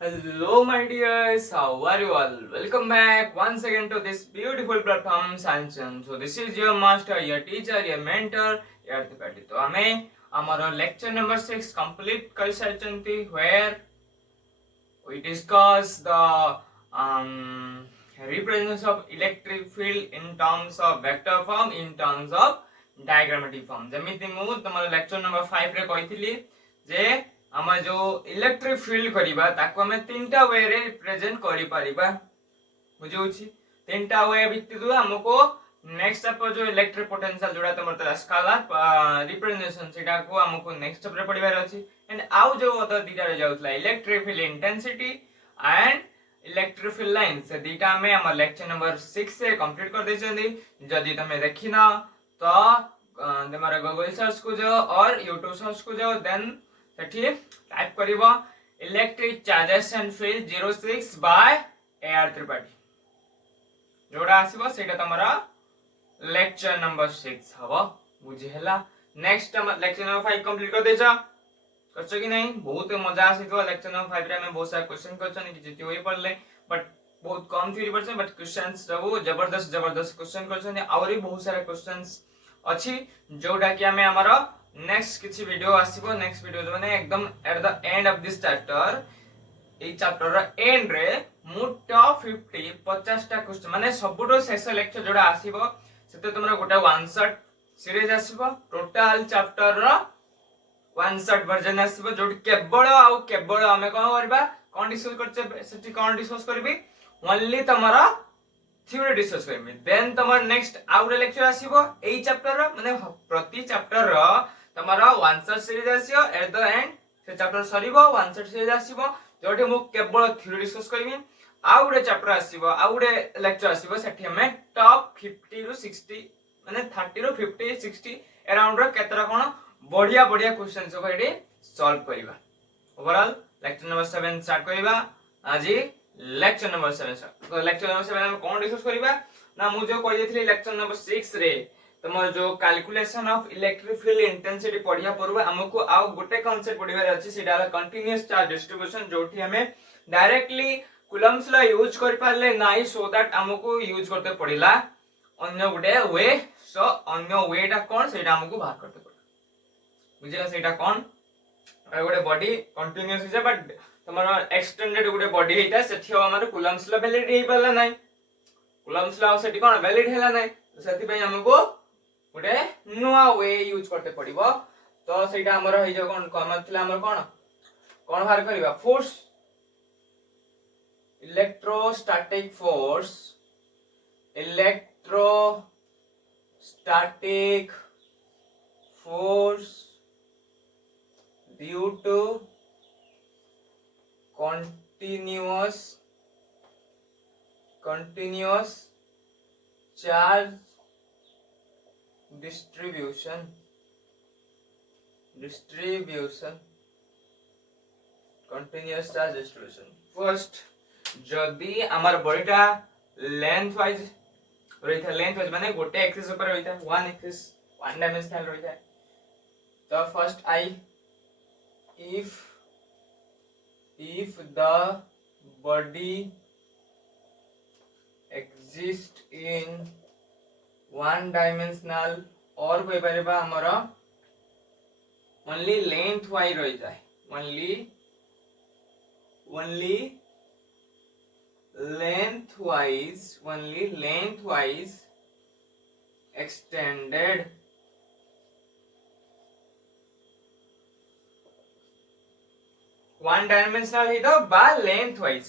Hello, my dears. How are you all? Welcome back once again to this beautiful platform, Sanchan. So this is your master, your teacher, your mentor, your Tripati. तो हमें हमारा lecture number 6 complete कर सारचंती where we discuss the representation of electric field in terms of vector form, in terms of diagrammatic form. जमिति मु तमर lecture number 5 रे कहितली जे आम जो electric field करिबा ताको हमें तीनटा वे रे रिप्रेजेंट करि परिबा बुझौछि तीनटा वे भितरु हमको नेक्स्ट स्टेप जो इलेक्ट्रिक पोटेंशियल जोडा तमर तला स्केलर रिप्रेजेंटेशन सेटा को हमको नेक्स्ट स्टेप रे पढिबार अछि एंड आउ जो अदर दीटा रे जाउतला electric field intensity and electric field line से दीटा में हम लेक्चर नंबर 6 से कंप्लीट कर देछंदी जदी तमे देखिना तो तमरा गूगल सर्च को जाओ और यूट्यूब सर्च को जाओ देन सेठी टाइप करिवो electric charges and field 06 by AR Tripathi जोड़ा आसीबो सेटा तमरा लेक्चर नंबर 6 हबो बुझी हला नेक्स्ट लेक्चर नंबर 5 कंप्लीट कर देछा करछो कि नहीं बहुत मजा आसीतो लेक्चर नंबर 5 रे हमें बहुत सारा क्वेश्चन करछन कि जति होई पड़ले बट बहुत कम थ्योरी परछन बट क्वेश्चंस सब जबरदस्त क्वेश्चन करछन और भी बहुत सारा क्वेश्चंस अछि जोडा कि हमें हमारा नेक्स्ट किछि वीडियो आसीबो नेक्स्ट वीडियो माने एकदम at the end of this chapter a chapter रो एंड रे मु टॉप 50 50 टा क्वेश्चन माने सबुटो शेष लेक्चर जोडा आसीबो सेते तुमरा गोटा वन शॉट सीरीज आसीबो टोटल चैप्टर रो वन शॉट वर्जन आसीबो जोड केवल हमें कोन करबा कोन डिस्कस करछे सेठी कोन डिस्कस करबी ओनली तमरा थ्योरी डिस्कस करबी देन तमर नेक्स्ट आउट लेक्चर आसीबो एई चैप्टर रो माने प्रति चैप्टर रो तमरा वन शॉट सीरीज आसीबो एट द एंड से चैप्टर सरीबो वन शॉट सीरीज आसीबो जोठी मु केवल थ्योरी डिस्कस करबी आउट चैप्टर आसीबो आउट लेक्चर आसीबो सेठी हमें टॉप 50 रु 60 माने 30 रु 50 60 अराउंड रो केतरा कोन बढ़िया क्वेश्चन सब एडी सॉल्व करिबा ओवरऑल लेक्चर नंबर 7 स्टार्ट करिबा आज लेक्चर नंबर 7 तो लेक्चर नंबर 7 हम कोन डिस्कस करिबा ना मु जो कहि देथली लेक्चर नंबर 6 रे तमर जो calculation of electric field intensity पढिया परबा हमको आ गोटे कांसेप्ट पढिबार अछि सेटा कंटीन्यूअस चार्ज डिस्ट्रीब्यूशन जोठी हमें डायरेक्टली कूलम्ब्स ला यूज कर पाले नाही सो दैट हमको यूज करते पड़िला अन्य गुटे वे सो अन्य वेटा कोन सेटा हमको बाहर करते पड़िला बुझिला सेटा कोन गोटे बॉडी कंटीन्यूअस हिजे बट तमरा एक्सटेंडेड गोटे बॉडी हेता सेठी हमर कूलम्ब्स ला वैलिड हे पाला नाही कूलम्ब्स ला सेठी कोन वैलिड हेला नाही सेठी पय हमको गोटे नुआ वे यूज करते पड़िबो तो सेटा हमर हे जो कोन थिला हमर कोन बाहर करबा force electrostatic force due to continuous charge distribution continuous charge distribution first जदी हमार बॉडीटा लेंथ वाइज रहिथा लेंथ वाइज माने गोटे एक्सिस ऊपर रहिथा वन एक्सिस वन डायमेंशनल रहिथा तो first I if the body exist in one dimensional और कोई परिबा हमरा only length wise रह जाए only lengthwise extended one dimensional ही तो बा लेंथ वाइज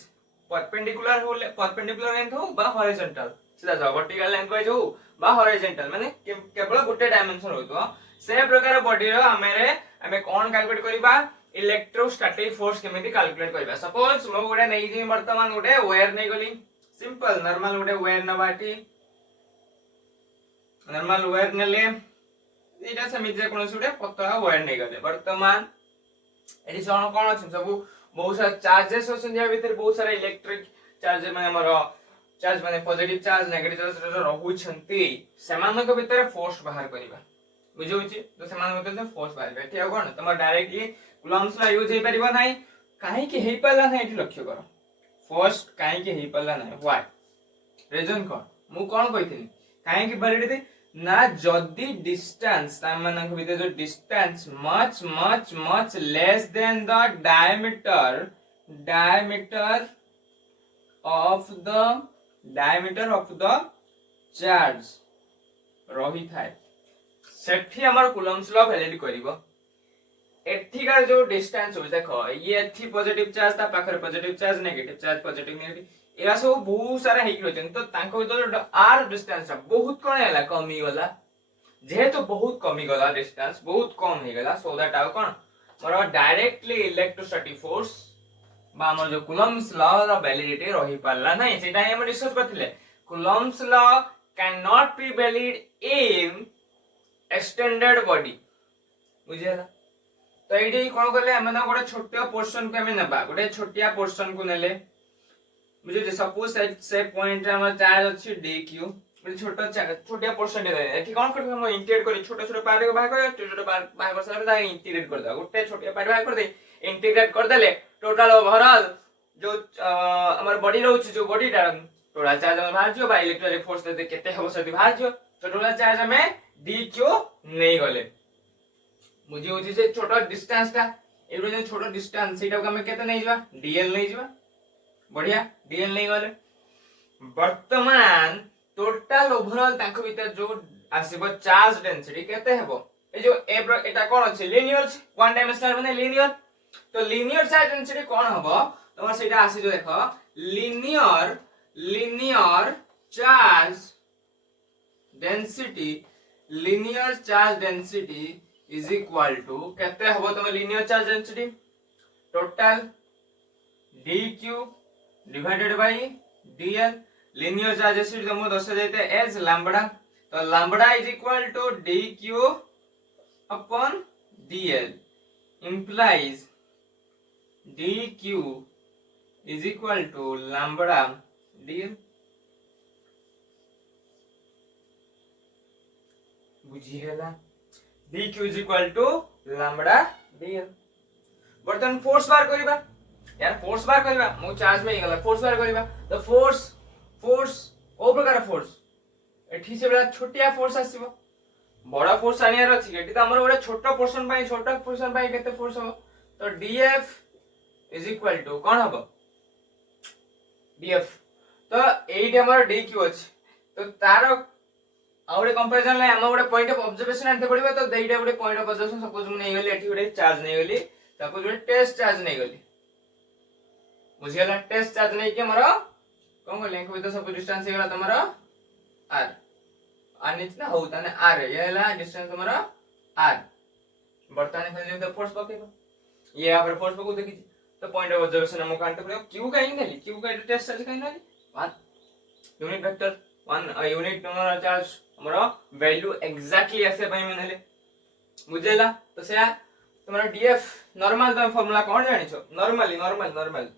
परपेंडिकुलर लेंथ हो बा हॉरिजॉन्टल सीधा जा वर्टिकल लेंथ वाइज हो बा हॉरिजॉन्टल माने केवल गुटे डायमेंशन होतो से प्रकार बॉडी रो हमें कोन कैलकुलेट करबा इलेक्ट्रोस्टैटिक फोर्स केमिति कैलकुलेट करबा सपोज मो गुडे नै जी वर्तमान गुडे वायर नै गली सिंपल नॉर्मल गुडे वायर नबाटी नॉर्मल वायर नेले एटा समिति जे कोनस गुडे पतला वायर नै गले वर्तमान एडी सोन कोन अछि सब बहुत सारा चार्जेस होसन या भीतर बहुत सारा इलेक्ट्रिक चार्ज माने हमर चार्ज माने पॉजिटिव चार्ज नेगेटिव चार्ज रहू छंती समान के भीतर फोर्स बाहर करबा बुझौछि तो समान भीतर से फोर्स बाहर बैठिया कोन तम डायरेक्टली कूलम्ब्स ला यूज हे परिबा नाही कहीं के हेई पाला ना एठी लक्ष्य करो फर्स्ट कहीं के हेई पाला ना व्हाई रीजन कोन मु कोन कहिथिनी कहीं की वैलिडिटी ना जदी डिस्टेंस ता मानक भितर जो distance much much much less than the diameter of the charge रही थाए सेठी हमर कूलम्स लॉ वैलिड करिवो एठिका जो डिस्टेंस हो देखो ये एठी पॉजिटिव चार्ज ता पाखर पॉजिटिव चार्ज पॉजिटिव नेगेटिव एरा सब बहुत सारा हेक रहछन तो तांको तो आर डिस्टेंस बहुत कोन हैला कमी गला जेहेतु बहुत कमी गला डिस्टेंस बहुत कम हे गला सो दैट आउ कोन मोर डायरेक्टली इलेक्ट्रोस्टैटिक फोर्स बा हमर जो कूलम्स लॉ रा वैलिडिटी रही पाला नै सेटा हम डिस्कस करथिले Coulomb's law can not be valid in extended body बुझियला तो एडी कोन करले हम ना गोटे छोटिया पोर्शन को हम नेबा गोटे छोटिया पोर्शन को नेले बुझे जे सपोज से पॉइंट रे हमर चार्ज अछि dq बोले छोटिया पोर्शन दे एठी कोन करबे हम इंटीग्रेट करी छोटा छोटा पार्ट को भाग कर छोटा भाग कर सारा इंटीग्रेट कर दे गोटे छोटिया पार्ट भाग कर दे इंटीग्रेट कर देले टोटल ओवरऑल जो हमर बॉडी रहउछि जो बॉडी टा टोटल चार्ज हम बाहर जो बा इलेक्ट्रिक फोर्स दे केते हो सती बाहर जो तो टोटल चार्ज हमें dq नै गले मुझे होची जे छोटा डिस्टेंस ता एरो जे छोटा डिस्टेंस सेटा को हम केते नै जबा dl नै जबा बढ़िया dl नै गले वर्तमान टोटल ओवरऑल ताको भीतर जो आसीबो चार्ज डेंसिटी केते हेबो ए जो एटा कोन अछि लीनियर वन डायमेंशनल माने लीनियर तो लीनियर चार्ज डेंसिटी कोन हबो तमर सेटा आसी जो देखो linear charge density is equal to केते हबो तमर linear charge density total dq divided by dl linear charge density तुमको दर्शा जाते एज लैम्बडा तो lambda is equal to dq upon dl implies dq is equal to lambda dl बुझी हैला dq is equal to lambda dl बर्तन force बार करिबा यार force बार करिबा मो चार्ज में गला फोर्स बार करिबा तो फोर्स ओ प्रकार फोर्स एठी से बड़ा छोटिया फोर्स आसीबो बड़ा फोर्स आनियार अछि एठी त हमर बड़ा छोटा पोर्शन पाई केते फोर्स हो तो df इज इक्वल टू कोन हबो df तो एठी हमर dq अछि तो तारो आउरे कंपैरिजन ला हम गोटे पॉइंट ऑफ ऑब्जर्वेशन आनते पड़िबा तो देइडा गोटे पॉइंट ऑफ ऑब्जर्वेशन सपोज हम नै गली एठी गोटे चार्ज नै गली सपोज गोटे टेस्ट चार्ज नै गली बुझियला टेस्ट चार्ज नै के हमर कोन लेंथ विथ सब डिस्टेंस हेला तमरा r निच ना हो तने r ये हला डिस्टेंस तमरा r बर्तन खाली तो फोर्स पकेबो ये यहाँ पर फोर्स पको देखि तो पॉइंट ऑफ ऑब्जर्वेशन हम कांटे पड़ो q काई नेली q का टेस्ट चार्ज काई नेली 1 यूनिट वेक्टर 1 यूनिट तमरा चार्ज हमरा वैल्यू एग्जैक्टली ऐसे पई नेले बुझेला तो से तमरा df नॉर्मल तो फार्मूला कोन जानि छो नॉर्मल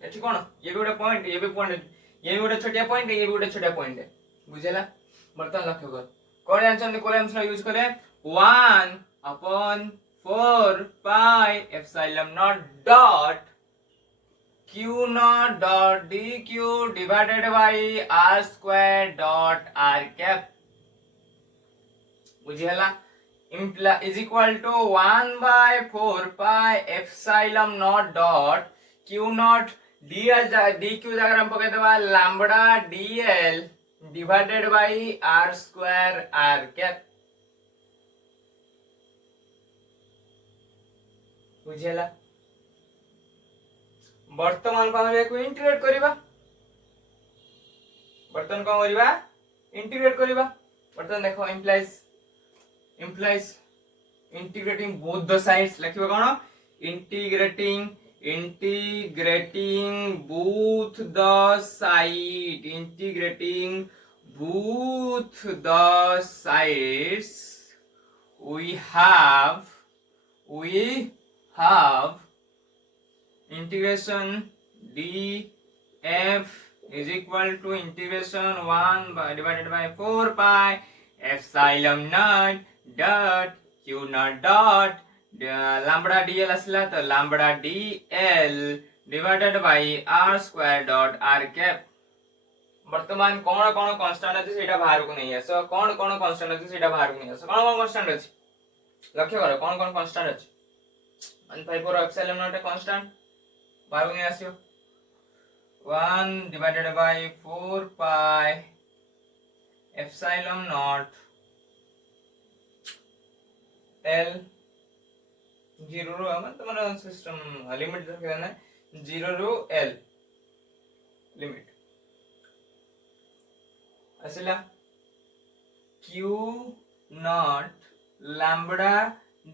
एठी कोन ये भी गोटे पॉइंट ये भी पॉइंट ये भी गोटे छोटिया पॉइंट है ये भी गोटे छोटिया पॉइंट है बुझेला बर्तन लक्ष्य कर कोन आंसर कॉलम्स ला यूज करे 1 upon 4 pi epsilon naught dot q naught dot dq divided by r square dot r cap बुझेला is equal to 1 by 4 pi epsilon naught dot q naught dq जगह हम पके देबा lambda dl divided by r square r cap बुझेला वर्तमान को हम एक इंटीग्रेट करिबा वर्तमान को करिबा इंटीग्रेट करिबा वर्तमान देखो implies integrating both the sides लिखिबा cone integrating both the sides we have integration df is equal to integration 1 divided by 4 pi epsilon naught dot q naught dot lambda dl असला तो lambda dl divided by r square dot r cap वर्तमान कोन कोन constant अछि सेटा बाहर को नहीं आसो कोन कोन constant अछि सेटा बाहर को नहीं आसो कोन कोन कांस्टेंट अछि लक्ष्य करो कोन कोन कांस्टेंट अछि 154 एप्सिलॉन नॉट ए कांस्टेंट बाहर को नहीं आसियो 1 divided by 4 pi epsilon naught l 0 रो हम तमरा सिस्टम लिमिट रखे ना 0 रो l लिमिट असला q naught lambda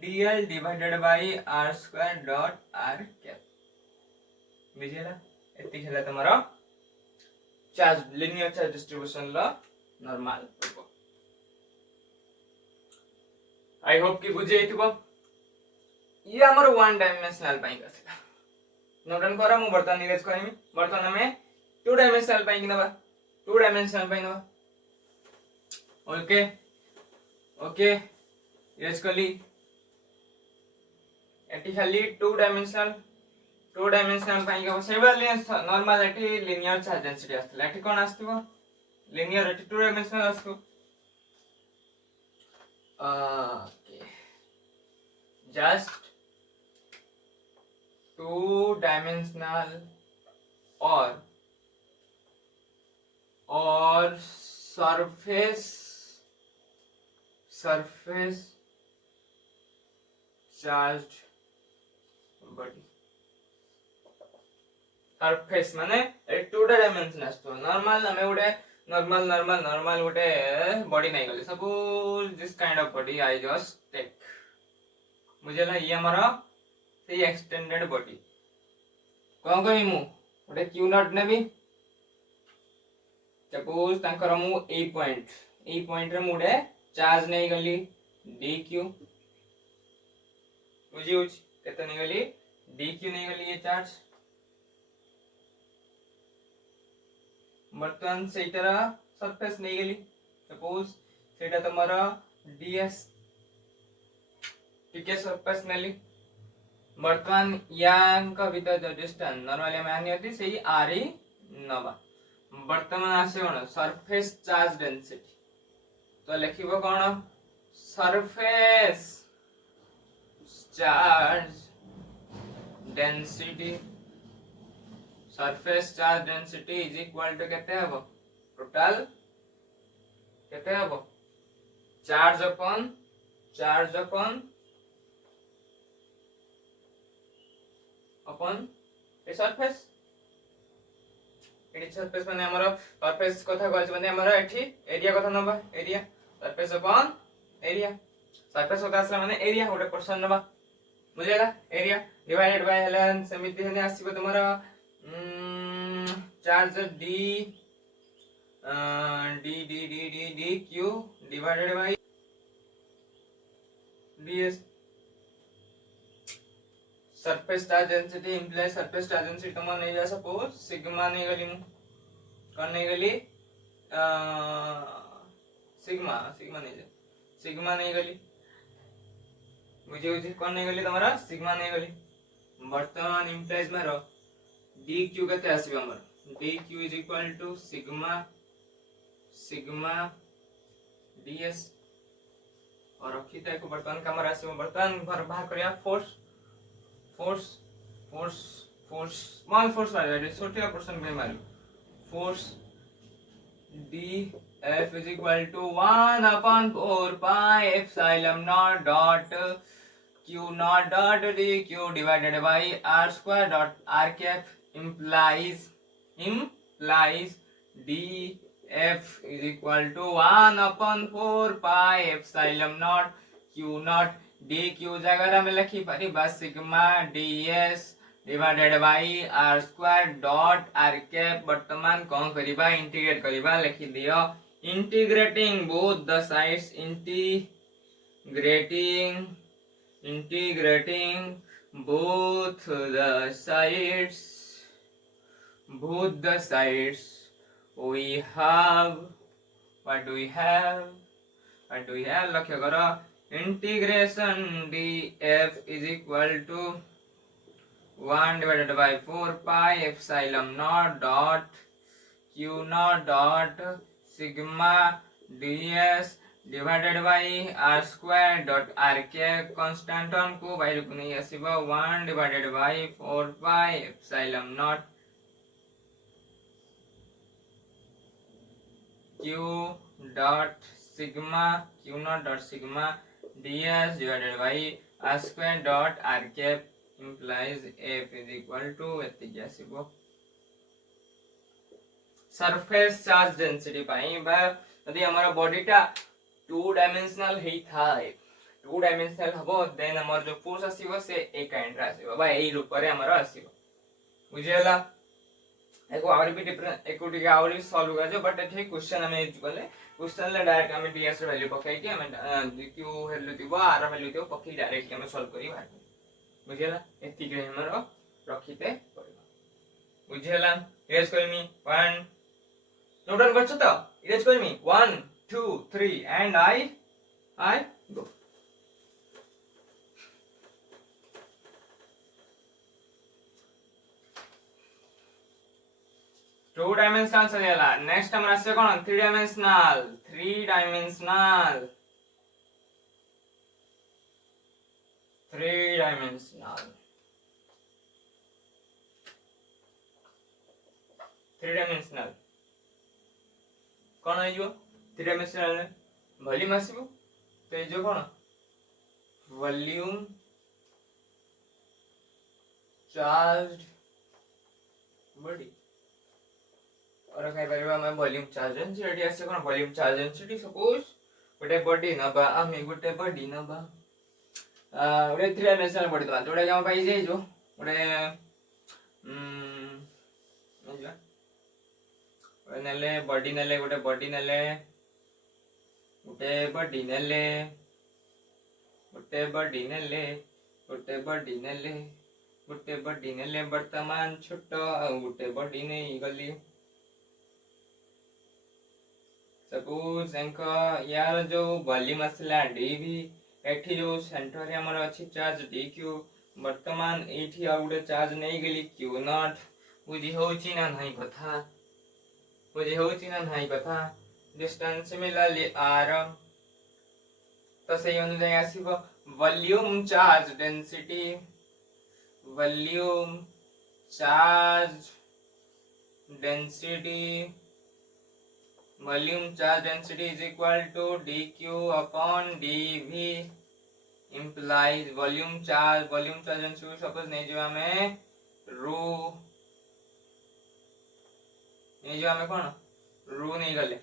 dl divided by r square dot r cap बुझिला एति हेला तमरा चार्ज लिनियर चार्ज डिस्ट्रीब्यूशन ला नॉर्मल आई होप कि बुझे इतबो ये हमर वन डायमेंशनल पाई का नोटन करा मु बर्तन निरेज करमी बर्तन में टू डायमेंशनल पाई कि नबा टू डायमेंशनल पाई नबा ओके ओके इरेज कली एटी खाली टू डायमेंशनल पाई का सेवली नॉर्मल एटी लिनियर चार्ज डेंसिटी आस्तला एटी कोन आस्तबो लिनियर एटी टू डायमेंशनल आस्तबो okay just two dimensional or surface charged body surface माने टू डायमेंशन आस्तो नॉर्मल हमें उडे नॉर्मल उडे बॉडी नहीं गली suppose this kind of body I just take मुझे ना ये हमारा सही एक्सटेंडेड बॉडी कौन कही मु उडे क्यू नॉट नेबी सपोज तांकर मु ए पॉइंट रे मुडे चार्ज नहीं गली dq बुझी होछ केते नहीं गली dq नहीं गली ये चार्ज बर्तन से तरह सरफेस नहीं गली सपोज सेटा तमरा ds टिके सरफेस नेली बर्तन यांक भीतर जो डिस्टेंस नॉर्मली मानी होती सही आरी नबा वर्तमान आसे कोन सरफेस चार्ज डेंसिटी तो लिखिबो कोन surface charge density surface charge density is equal to केते हबो टोटल केते हबो चार्ज अपन ए सरफेस एडी सरफेस माने हमर सरफेस कथा कहल माने हमर एठी एरिया कथा नबा एरिया सरफेस अपन एरिया सरफेस कथा असला माने एरिया गोटे पर्सन नबा बुझेला एरिया डिवाइडेड बाय हेलन समिति हेने आसीबो तमरा charge d q divided by ds surface charge density implies surface charge density तुम नहीं जा सपोज सिग्मा नहीं गली मु कौन नहीं गली सिग्मा नहीं गली बुझे कौन नहीं गली तुम्हारा सिग्मा नहीं गली वर्तमान इंप्लाइज मारो dq केते आसीबे हमर dq is equal to sigma ds और रखिता को वर्तमान कमर आसीबे वर्तमान भर बाहर करिया फोर्स स्मॉल फोर्स आ जाए छोटा पर्सन पे मारो force dF is equal to 1 upon 4 pi epsilon naught dot q naught dot dq divided by r square dot r cap implies dF is equal to 1 upon 4 pi epsilon naught q naught dq जगह में लिखी पारी बस sigma ds divided by r square dot r cap वर्तमान कौन करिबा integrate करिबा लिखि दियो integrating both the sides integrating both the sides we have what do we have लक्ष्य करो integration df is equal to 1 divided by 4 pi epsilon naught dot q naught dot sigma ds divided by r square dot r cap constant term को बाहर को नहीं आसीबा 1 divided by 4 pi epsilon naught q naught dot sigma ds divided by r square dot r cap implies f is equal to एतिकी आसीबो surface charge density पाई बा यदि हमारा बॉडीटा 2 डायमेंशनल हेई थाए 2 डायमेंशनल हबो देन हमर जो फोर्स आसीबो से ए काइंड रा आसीबो बा एई रूप रे हमारा आसीबो बुझियला एको आउरी भी डिफरेंट एको टिके आउरी सॉल्व कर जो बट एठी क्वेश्चन हमें जुगले क्वेश्चन ले डायरेक्ट हमें ds रे वैल्यू पकाई के हमें q वैल्यू दिबो r वैल्यू दिबो पकी डायरेक्ट हमें सॉल्व करी बाहर बुझियला एतिकी रे हमरो रखिते पड़िबो बुझियला इरेज करमी 1 नोट करछ तो erase Karmi 1 2 3 and I go two dimensional सजेला नेक्स्ट हमरा से कोन 3 डायमेंशनल 3 डायमेंशनल 3 डायमेंशनल 3 डायमेंशनल कोन आइयो 3 डायमेंशनल वॉल्यूम आसीबो तो जो कोन वॉल्यूम चार्ज बॉडी और काय परबा हम वॉल्यूम चार्ज डेंसिटी आसे कोन वॉल्यूम चार्ज डेंसिटी सपोज गोटे बॉडी नबा आमे गोटे बॉडी नबा गोटे 3 डायमेंशनल बॉडी दबा जोडा हम पाई जे जो गोटे नेले बॉडी नेले गोटे बॉडी नेले गोटे बॉडी नेले गोटे बॉडी नेले गोटे बॉडी नेले गोटे बॉडी नेले वर्तमान छोटो गोटे बॉडी नहीं गली सपोज एंका यार जो वॉल्यूम आसला dv एठी जो सेंटर रे हमर अछि चार्ज dq वर्तमान एठी आ गुडे चार्ज नहीं गेली q नॉट बुझी होची ना नहीं कथा बुझी होची ना नहीं कथा डिस्टेंस सिमिलरली r तो सही अनुसार आसीबो volume charge density volume charge density volume charge density is equal to dq upon dv implies volume charge density suppose नहीं जो हमें रो नहीं जो हमें कौन रो नहीं गले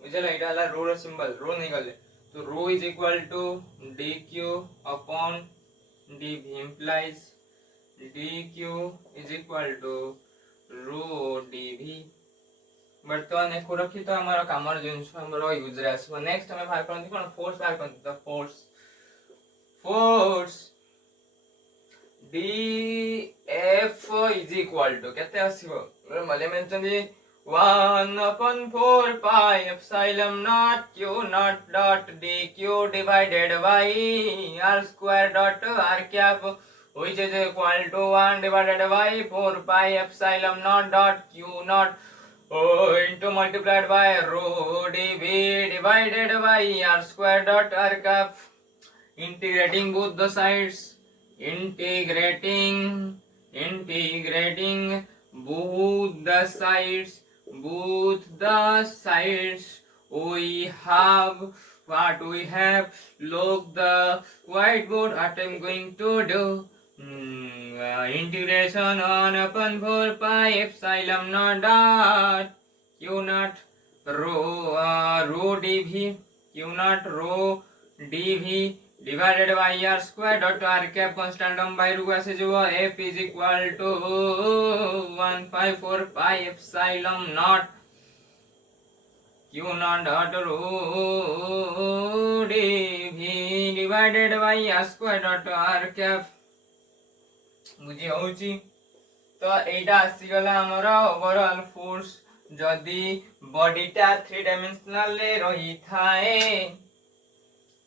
मुझे लाइट वाला रो रो सिंबल रो नहीं गले तो रो is equal to dq upon dv implies dq is equal to row dv वर्तमान एक रखी तो हमारा कामर जिंस हमरो यूज रे आसबो नेक्स्ट हमें बाहर करन कोन फोर्स बाहर करन तो force dF is equal to केते आसीबो मले मेंशन दी 1/4 pi epsilon naught q naught dot dq divided by r square dot r cap which is equal to 1 divided by 4 pi epsilon naught dot q naught into multiplied by rho dv divided by r square dot r cap integrating both the sides integrating both the sides we have what we have look the whiteboard what I'm going to do integration on upon 4 pi epsilon naught dot q naught rho dv q naught rho dv divided by r square dot r cap constant term by ru ऐसे जो f is equal to 1/4 pi epsilon naught q naught dot rho dv divided by r square dot r cap बुझी होची तो एटा आसी गला हमर overall force जदी बॉडीटा 3 dimensional ले रही थाए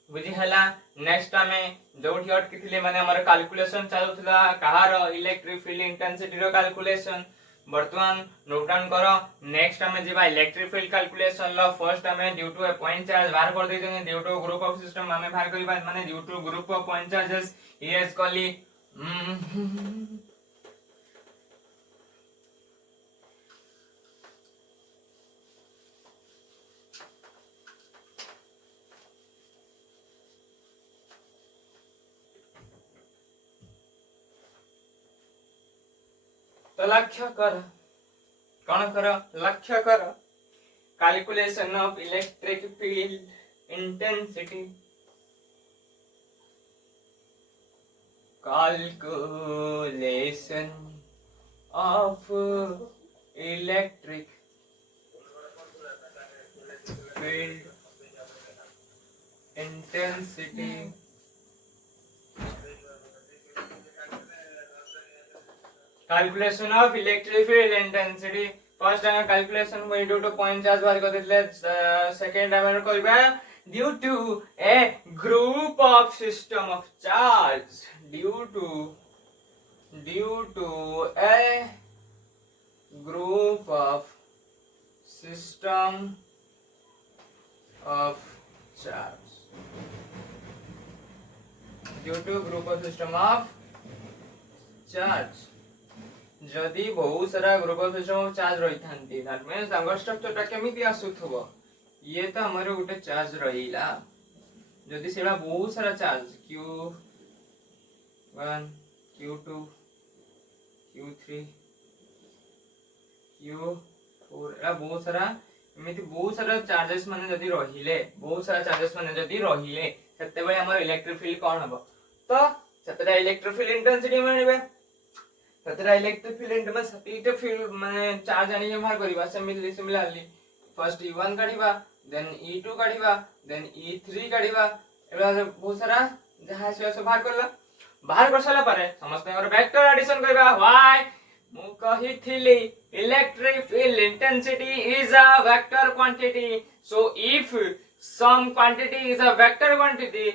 बुझी हला। नेक्स्ट हमें जोठी अटकी थिले माने हमर कैलकुलेशन चालुथला कहार इलेक्ट्रिक फील्ड इंटेंसिटी रो कैलकुलेशन। वर्तमान नोट डाउन करो। नेक्स्ट हमें जेबा इलेक्ट्रिक फील्ड कैलकुलेशन लो फर्स्ट हमें due to a point charge बाहर कर देते due to group of system हमें बाहर करबा माने due to group of point charges is कॉली तो लक्ष्य कर कौन कर लक्ष्य कर calculation of electric field intensity calculation of electric field intensity calculation of electric field intensity first time calculation में ड्यू टू पॉइंट चार्ज बाहर कर देले सेकंड टाइम करबा due to a group of system of charge due to a group of system of charge due to group of system of charge जदि बहुत सारा group of system of charge रही थांती that means संग structure टा केमिति आसुथबो ये तो हमर गोटे चार्ज रहिला जदि सेला बहुत सारा charge Q1 Q2 Q3 Q4 एला बहुत सारा एमिति बहुत सारा चार्जेस माने जदि रहिले बहुत सारा चार्जेस माने जदि रहिले सेते बेले हमर इलेक्ट्रिक फील्ड कोन हबो तो सेतेटा इलेक्ट्रिक फील्ड इंटेंसिटी मानिबे ततरा इलेक्ट्रिक फील्ड इंटरनल सतीटे फील्ड माने चार्ज आनी बाहर करबा सिमिलरली फर्स्ट E1 काढिबा देन E2 काढिबा देन E3 काढिबा एबा बहुत सारा जहां से बाहर करला बाहर कर साला पारे समझते हैं वेक्टर एडिशन करबा व्हाई मु कहिथिली electric field intensity is a vector quantity so if some quantity is a vector quantity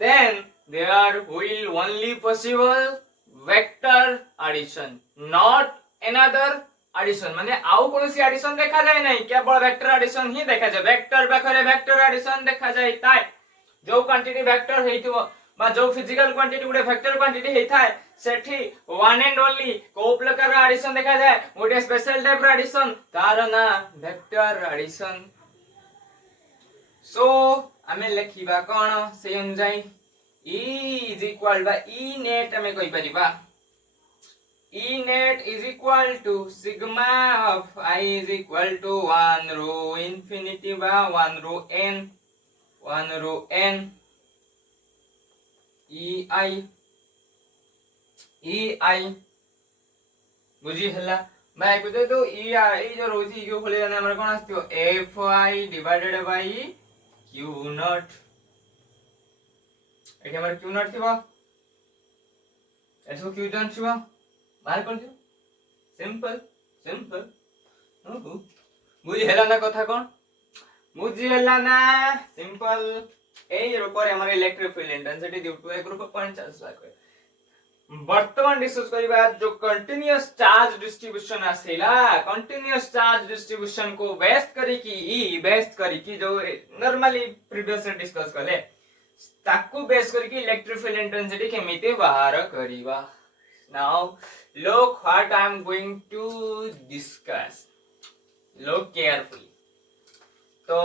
then there will only possible vector addition not another addition माने आउ कोनोसी एडिशन देखा जाय नै केवल वेक्टर एडिशन ही देखा जाय वेक्टर पाखरे वेक्टर एडिशन देखा जाय ताय जो क्वांटिटी वेक्टर हेइथबो बा जो फिजिकल क्वांटिटी गुडे वेक्टर क्वांटिटी हेइथाय सेठी वन एंड ओनली को प्रकार एडिशन देखा जाय गुडे स्पेशल टाइप एडिशन तार ना वेक्टर एडिशन सो हमें लिखिबा कोन से अनुसार E is equal by E net हमें कोई परिबा E net is equal to sigma of I is equal to 1 rho infinity by 1 rho n E I बुझी हला मैं कहते तो E जो रोजी क्यों खोले जाने हमारे कौन आस्तियो F I divided by Q naught एठी हमर Q naught थिबा एठो Q naught थिबा बाहर कर दियो सिंपल ओहो बुझी हला ना कथा कोन बुझी हला ना सिंपल एई ऊपर हमर electric field intensity due to a group of point charge लागे वर्तमान डिस्कस करिबा जो कंटीन्यूअस चार्ज डिस्ट्रीब्यूशन आसेला कंटीन्यूअस चार्ज डिस्ट्रीब्यूशन को बेस करी की जो नॉर्मली प्रीवियस डिस्कस करले ताकू बेस करके इलेक्ट्रिक फील्ड इंटेंसिटी केमिति बाहर करिबा now look what I am going to discuss look carefully तो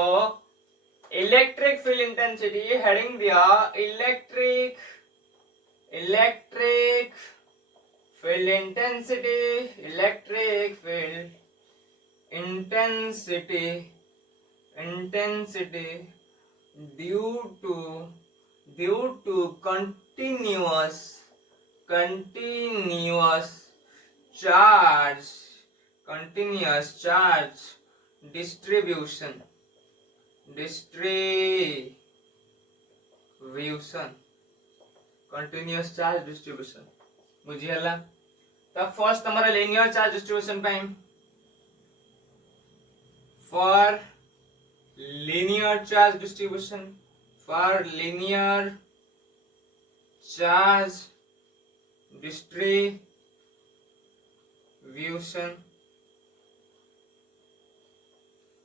इलेक्ट्रिक फील्ड इंटेंसिटी हेडिंग दिया electric field intensity due to continuous charge distribution continuous charge distribution बुझी हला तो फर्स्ट हमारा लिनियर चार्ज डिस्ट्रीब्यूशन पाइम for linear charge distribution for linear charge distribution,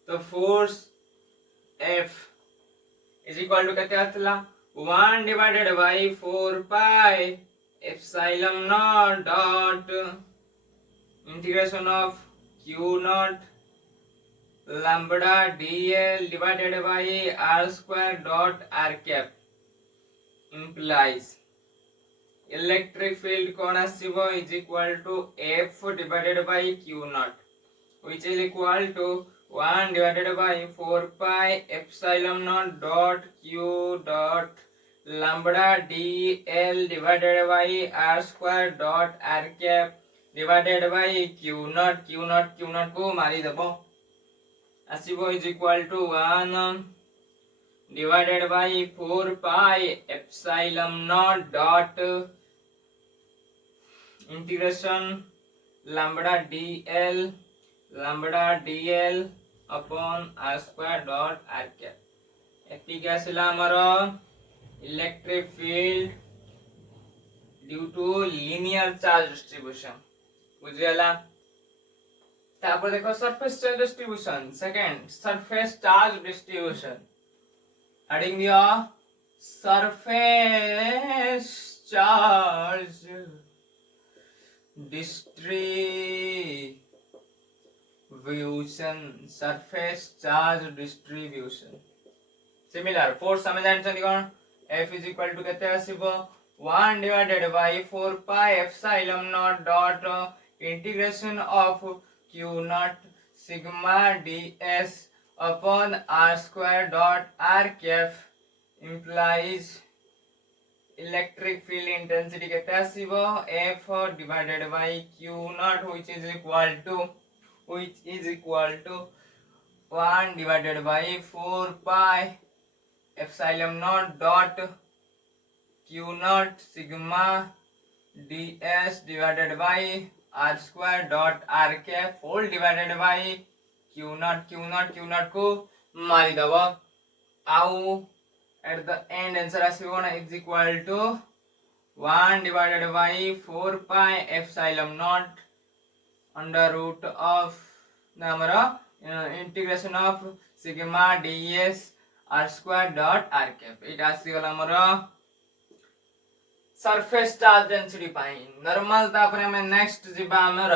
the force F is equal to कितने आतला 1 divided by 4 pi epsilon naught dot integration of q naught lambda dl divided by r square dot r cap implies electric field कौन आसीबो is equal to F divided by q naught which is equal to 1 divided by 4 pi epsilon naught dot q dot lambda dl divided by r square dot r cap divided by q naught को मारी दबो आसीबो is equal to 1 divided by 4 pi epsilon naught dot integration lambda dl upon r square dot r cap एतिक आसिला हमर electric field due to linear charge distribution बुझियला तापर देखो surface charge distribution second surface charge distribution adding the surface charge distribution similar force हमें जानते हैं F is equal to कितने आसीबो 1 divided by 4 pi epsilon naught dot integration of q naught sigma ds upon r square dot r cap implies electric field intensity कितने आसीबो F divided by q naught which is equal to 1 divided by 4 pi epsilon naught dot q naught sigma ds divided by r square dot r cap whole divided by q naught को मारी दबो आउ at the end answer आसीबो ना is equal to 1 divided by 4 pi epsilon naught under root of namara integration of sigma ds r square dot r cap it आसीगला हमरो surface charge density पाई normal तापरे हमें नेक्स्ट जिबा हमर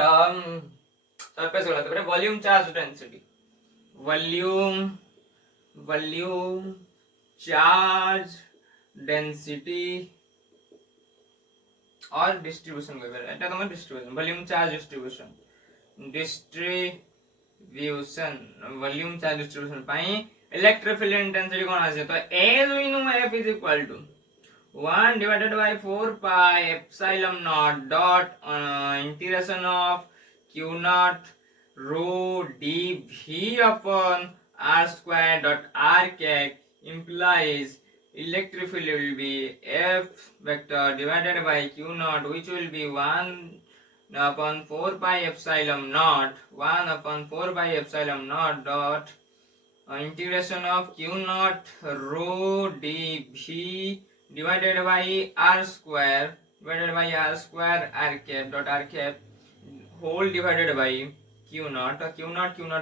surface गला तापरे volume charge density volume charge density और डिस्ट्रीब्यूशन कहबे एटा तमे distribution volume charge distribution volume charge distribution पाई इलेक्ट्रिक फील्ड इंटेंसिटी कोन आसे तो as we know F is equal to 1 divided by 4 pi epsilon naught dot integration of q naught rho dv upon r square dot r cap implies electric field will be F vector divided by q naught which will be 1 upon 4 pi epsilon naught dot integration of q naught rho dv divided by r square r cap whole divided by q naught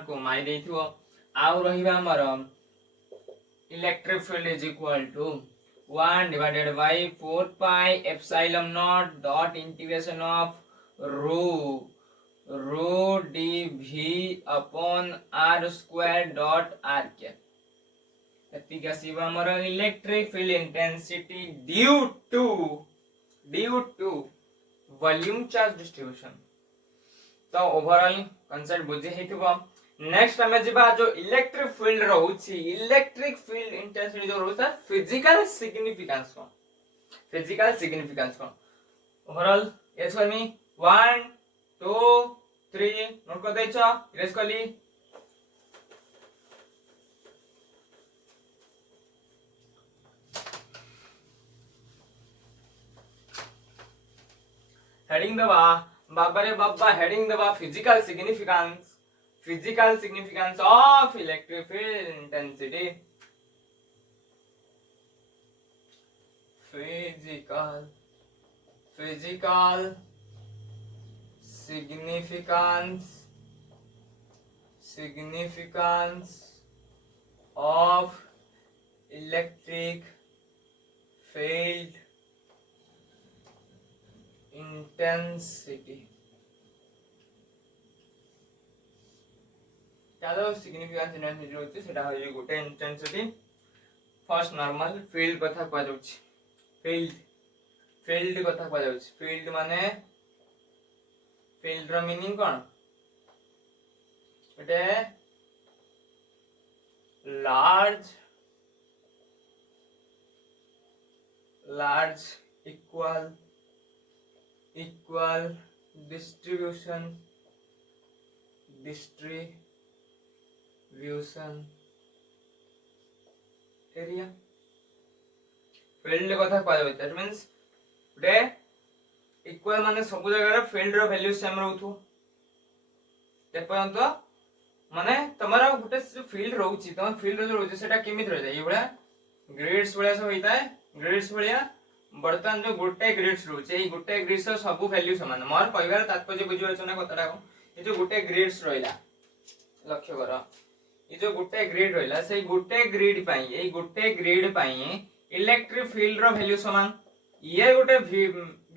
को माई देथियो आउ रहिबा हमर electric field is equal to 1 divided by 4 pi epsilon naught dot integration of rho dv upon r square dot r cap एतिक आसीबा हमर electric field intensity due to volume charge distribution तो overall concept बुझे हेतिबो next हमें जिबा जो electric field रहउछि इलेक्ट्रिक फील्ड इंटेंसिटी जो रहउछि फिजिकल सिग्निफिकेंस को overall as for me 1 2 3 note कर दैछो इरेज करली हेडिंग दबा बाबा रे बाबा हेडिंग दबा physical significance of electric field intensity physical significance of electric field intensity. क्या सिग्निफिकेंस इंटेंसिटी होची सेटा होई गोटे इंटेंसिटी फर्स्ट नॉर्मल फील्ड कथा कह जाउची फील्ड कथा कह जाउची फील्ड माने फील्ड रो मीनिंग कोन एटे large equal distribution area field कथा कह जाउची दैट मींस गोटे इक्वल माने सब जगह फील्ड रो वैल्यू सेम रहउथु ते पर्यंत माने तमरा गोटे फील्ड रहउची तम फील्ड रो रहउची सेटा केमित रह जाय एबडा ग्रिड्स बळा सब होइताय ग्रिड्स बळिया बर्तन जो गोटे ग्रिड्स रहउची ए गोटे ग्रिड्स रो सब वैल्यू समान मोर कहबार तात्पर्य बुझि परछ ना कतडा को ए जो गोटे ग्रिड्स रहिला लक्ष्य कर ए जो गोटे ग्रिड रहिला से गोटे ग्रिड पई ए गोटे ग्रिड पई इलेक्ट्रिक फील्ड रो वैल्यू समान ये गोटे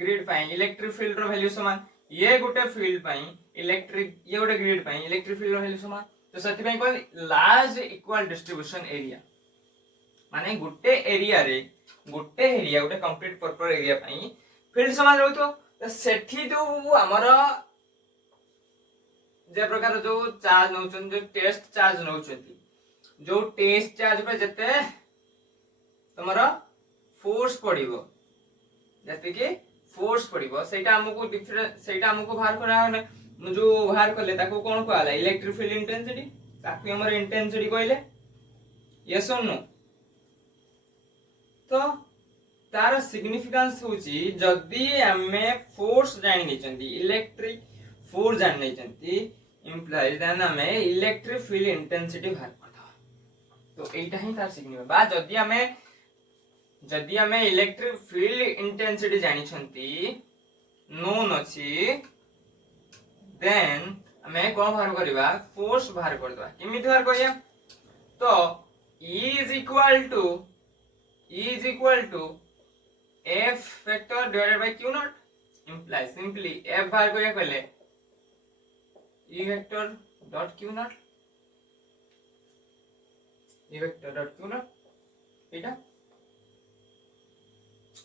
ग्रिड पई इलेक्ट्रिक फील्ड रो वैल्यू समान ये गोटे फील्ड पई इलेक्ट्रिक ये गोटे ग्रिड पई इलेक्ट्रिक फील्ड रो वैल्यू समान तो सति पई कोन लार्ज इक्वल डिस्ट्रीब्यूशन एरिया माने गोटे एरिया गोटे कंप्लीट पर्पल एरिया पई फील्ड समान रहतो तो सेठी जो हमर जे प्रकार जो चार्ज नउचन जो टेस्ट चार्ज नउचंती जो टेस्ट चार्ज पे जते तमरा फोर्स पड़िबो जते कि फोर्स पड़िबो सेटा हमको डिफरेंट सेटा हमको बाहर करा जो बाहर करले ताको कोन कहला इलेक्ट्रिक फील्ड इंटेंसिटी ताकि हमर इंटेंसिटी कहले यस और नो तो तार सिग्निफिकेंस होची जदी हमें फोर्स जानि नेचंती इलेक्ट्रिक फोर्स जानि नेचंती इंप्लाइज देन हमें इलेक्ट्रिक फील्ड इंटेंसिटी बाहर करदा तो एटा ही तार सिग्निफिकेंस बा जदी हमें इलेक्ट्रिक फील्ड इंटेंसिटी जानि छंती नोन अछि देन हमें कोन बाहर करबा फोर्स बाहर करदबा किमित बाहर करिया तो E is equal to F factor divided by Q naught implies simply F बाहर करिया कहले E vector dot Q naught एटा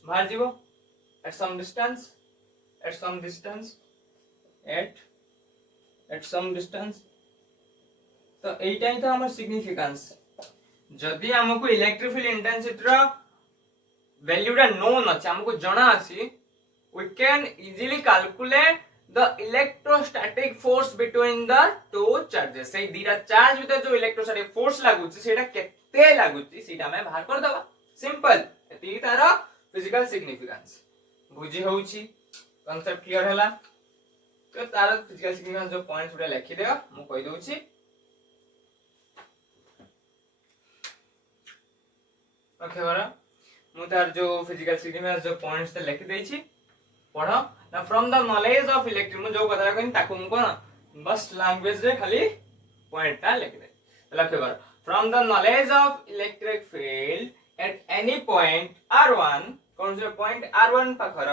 बाहर जीवो at some distance तो एटा ही तो हमर सिग्निफिकेंस जदी हमको इलेक्ट्रिक फील्ड इंटेंसिटी रो वैल्यूटा नोन अछि हमको जणा अछि we can easily calculate the electrostatic force between the two charges से दीरा चार्ज भीतर जो इलेक्ट्रोस्टैटिक फोर्स लागुछि सेटा केते लागुछि सेटा हम बाहर कर दबा सिंपल एती तारो फिजिकल सिग्निफिकेंस बुझी होउछि कांसेप्ट क्लियर होला तो तारो फिजिकल सिग्निफिकेंस जो पॉइंट्स उडा लिखि देओ मु कहि दोछि ओके बरा मु तार जो फिजिकल सिग्निफिकेंस जो पॉइंट्स ते लिखि देछि पढो ना from the knowledge of electric मु जो कथा कहिन ताकू मु कोन बस लैंग्वेज रे खाली पॉइंट ता लिखि दे लक्ष्य कर from the knowledge of electric field at any point r1 कोन से पॉइंट r1 पाखर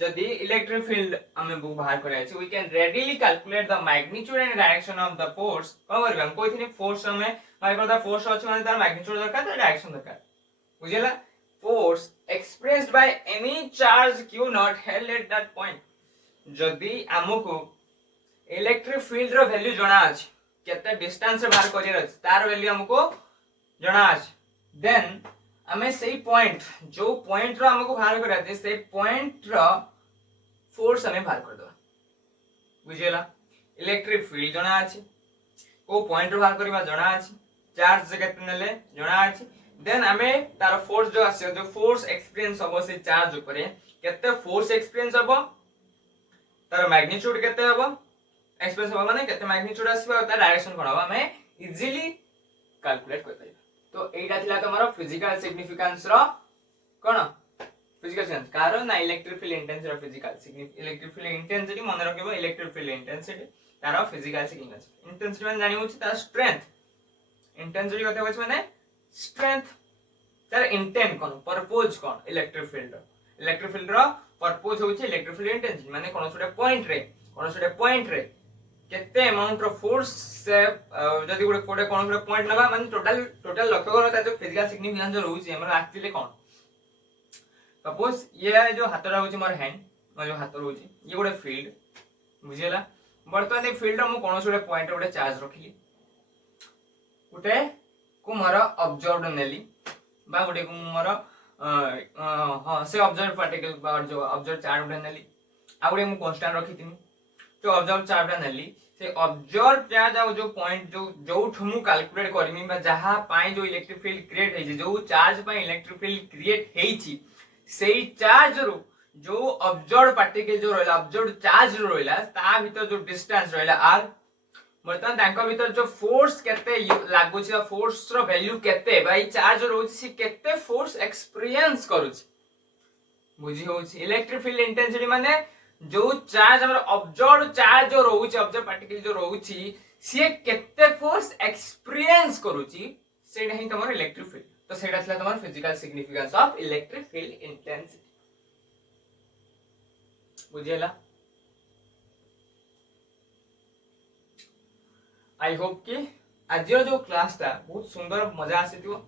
जदी इलेक्ट्रिक फील्ड हमें बुक बाहर करे अछि we can readily calculate the magnitude and direction of the force कोन करबे हम कोइथिनी फोर्स हमें बाहर करदा फोर्स अछि माने तार मैग्नीट्यूड दरकार त डायरेक्शन दरकार बुझिला force expressed by any charge q not held at that point जदी हमको इलेक्ट्रिक फील्ड रो वैल्यू जणा अछि केते डिस्टेंस से बाहर करियर अछि तार वैल्यू हमको जणा अछि देन हमें सही पॉइंट जो पॉइंट रो हमको बाहर करया अछि से पॉइंट रो फोर्स हमें बाहर कर दो बुझिला इलेक्ट्रिक फील्ड जणा अछि को पॉइंट रो बाहर करबा जणा अछि चार्ज से केते नेले जणा अछि देन हमें तार फोर्स जो आसे जो फोर्स एक्सपीरियंस होबो से चार्ज ऊपर केते फोर्स एक्सपीरियंस होबो तार मैग्नीट्यूड केते होबो एक्सपीरियंस होबो माने केते मैग्नीट्यूड आसीबो तार डायरेक्शन कोन होबो हमें इजीली कैलकुलेट कर पाइबा तो एटा थिला तमरो फिजिकल सिग्निफिकेंस रो कोन फिजिकल सिग्निफिकेंस कार ना electric field intensity of physical significance electric field intensity मन रखिबो इलेक्ट्रिक फील्ड इंटेंसिटी तार फिजिकल सिग्निफिकेंस इंटेंसिटी माने जानि होछि तार स्ट्रेंथ इंटेंसिटी कथा होछि माने स्ट्रेंथ तार इंटेंट कोन पर्पस कोन इलेक्ट्रिक फील्ड रो पर्पस होछि इलेक्ट्रिक फील्ड इंटेंसिटी माने कोन पॉइंट रे केते अमाउंट रो फोर्स से जदी गुडे कोन पॉइंट नबा माने टोटल लक्ष्य करो ता जो फिजिकल सिग्निफिकेंस जो रहउछि हमरा एक्चुअली कोन सपोज ये जो हाथरा होची मोर हैंड mo जो हाथ रहउची ये गोटे फील्ड बुझियला वर्तमान ए फील्ड रो मु कोनोस गोटे पॉइंट गोटे चार्ज रखिली गोटे को मोर ऑब्जर्व्ड नेली बा गोटे को मोर हां से ऑब्जर्व पार्टिकल बा जो ऑब्जर्व चार्ज गोटे नेली आ गोटे मु कांस्टेंट रखितिनी जो ऑब्जर्व चार्ज नेली से ऑब्जर्व चार्ज आ जो पॉइंट जो मु कैलकुलेट करमी बा जहा पाई जो इलेक्ट्रिक फील्ड क्रिएट हेछि जो चार्ज पाई इलेक्ट्रिक फील्ड क्रिएट हेछि सेई चार्ज रो जो ऑब्जर्व पार्टिकल जो रहला ऑब्जर्व चार्ज रहला ता भीतर जो डिस्टेंस रहला आर बर्तमान तांको भीतर जो फोर्स केते लागु छी फोर्स रो वैल्यू केते भाई चार्ज रहउछि सी केते फोर्स एक्सपीरियंस करूछि बुझी होछि इलेक्ट्रिक फील्ड इंटेंसिटी माने जो चार्ज हमर ऑब्जर्व चार्ज जो रहउछि ऑब्जर्व पार्टिकल जो रहउछि सी केते फोर्स एक्सपीरियंस करूछि सेडा ही तमर इलेक्ट्रिक फील्ड तो सेडा छला तमर physical significance of electric field intensity बुझियला आई होप कि आज जो क्लास ता बहुत सुंदर मजा आसीथिबो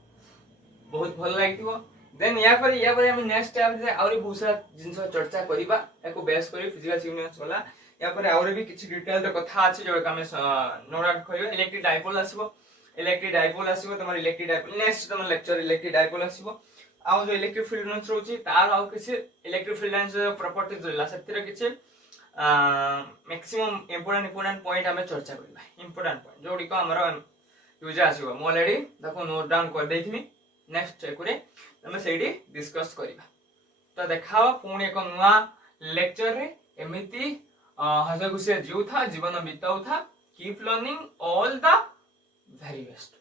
बहुत भल लागिथिबो देन या पर हम नेक्स्ट टाइम जे आउरी बहुत सारा जिंस चर्चा करिबा एको बेस करी फिजिकल सिग्निफिकेंस वाला या पर आउरी भी किछि डिटेल रे कथा अछि जो हम नोट आउट करिबा इलेक्ट्रिक डायपोल आसीबो तमर इलेक्ट्रिक डायपोल नेक्स्ट तमर लेक्चर इलेक्ट्रिक डायपोल आसीबो आ जो इलेक्ट्रिक फील्ड लाइन्स रहउची तार आ किछि इलेक्ट्रिक फील्ड लाइन्स प्रॉपर्टीज रहला सतिर किछि मैक्सिमम इंपोर्टेंट पॉइंट हमें चर्चा करबा इंपोर्टेंट पॉइंट जोडी को हमर यूज आसीबो म ऑलरेडी देखो नोट डाउन कर देथिमी नेक्स्ट चेक रे हम सेडी डिस्कस करिबा तो देखाओ पुणी एक नुआ लेक्चर रे एमिति हसे खुशी जीव था जीवन बिताउ था keep learning all the very best.